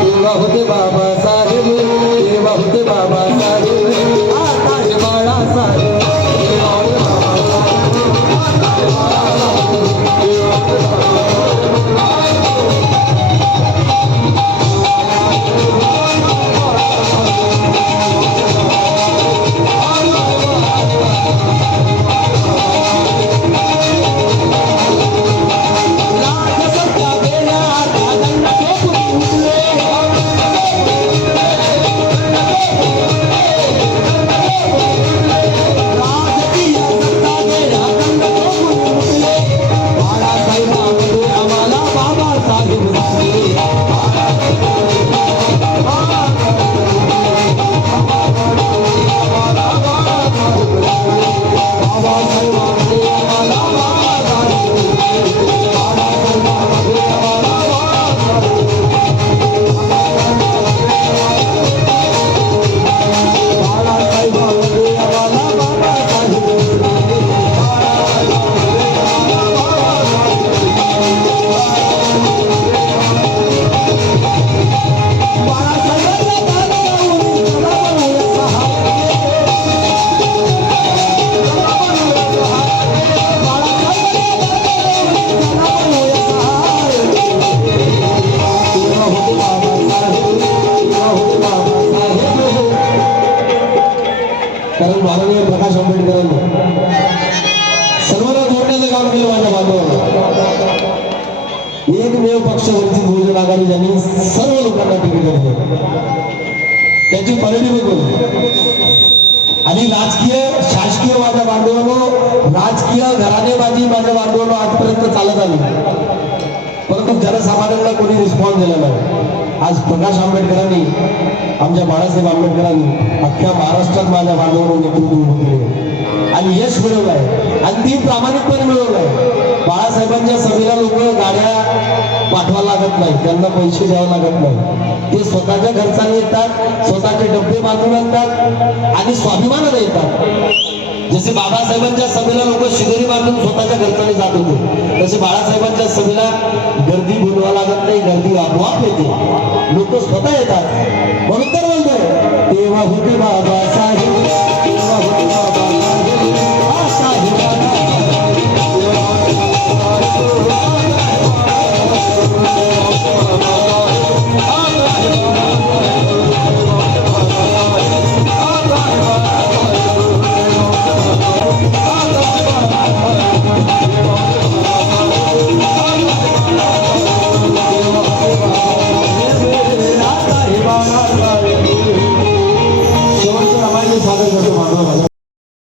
तेव्हा होते बाबासाहेब, तेव्हा होते बाबासाहेब, आता हे बाळासाहेब. तेव्हा होते बाबासाहेब, आता हे बाळासाहेब. तेव्हा होते कारण माननीय प्रकाश आंबेडकरांनी सर्वांना जोडण्याचं काम केलं माझ्या बांधवांना. एकमेव पक्ष वंचित बहुजन आघाडी ज्यांनी सर्व लोकांना तिकीट दिले त्याची परिणी बघून आणि राजकीय शासकीय माझ्या बांधवांनो, राजकीय घराणेबाजी माझ्या बांधवांनो आजपर्यंत चालत आली, परंतु जनसामान्यांना कोणी रिस्पॉन्स दिला नाही. आज प्रकाश आंबेडकरांनी, आमच्या बाळासाहेब आंबेडकरांनी अख्ख्या महाराष्ट्रात माझ्या बांधवांवर नेतृत्व उभं केले आणि यश मिळवलं आहे आणि ती प्रामाणिकपणे मिळवलं आहे. बाळासाहेबांच्या सभेला लोक गाड्या पाठवा लागत नाही, त्यांना पैसे द्यावे लागत नाही, ते स्वतःच्या खर्चाने येतात, स्वतःचे डबे बांधून आणतात आणि स्वाभिमानाने येतात. जसे बाबासाहेबांच्या सभेला लोक शिदोरी बांधून स्वतःच्या खर्चाने जात होते, तसे बाळासाहेबांच्या सभेला गर्दी बोलवा लागत नाही, गर्दी आपोआप येते, लोक स्वतः येतात.